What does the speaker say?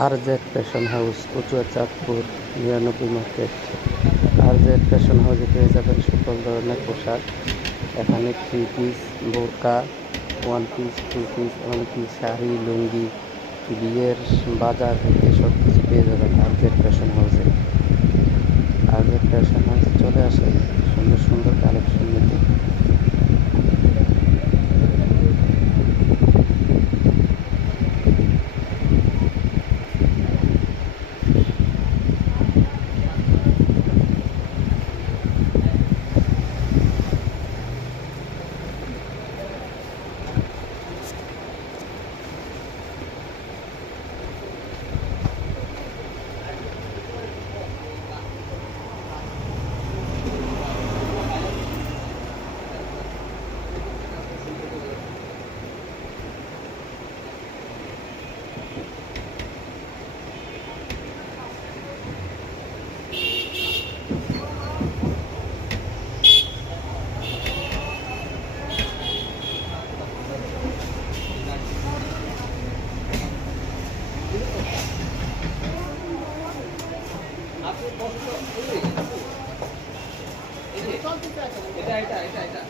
RZ fashion house, Kachua, Chandpur, ৯৯ market. RZ fashion হাউসে পেয়ে যাবেন সকল ধরনের পোশাক। এখানে 3 পিস, বোরকা, 1 পিস, 2 পিস, এমনকি শাড়ি, লুঙ্গি, বিয়ের বাজার হইতে সব কিছু পেয়ে যাবেন RZ ফ্যাশন হাউসে। RZ ফ্যাশন হাউসে চলে আসেন সুন্দর সুন্দর কালেকশন নিতে। আপনি কষ্ট এই যে এটা এটা এটা এটা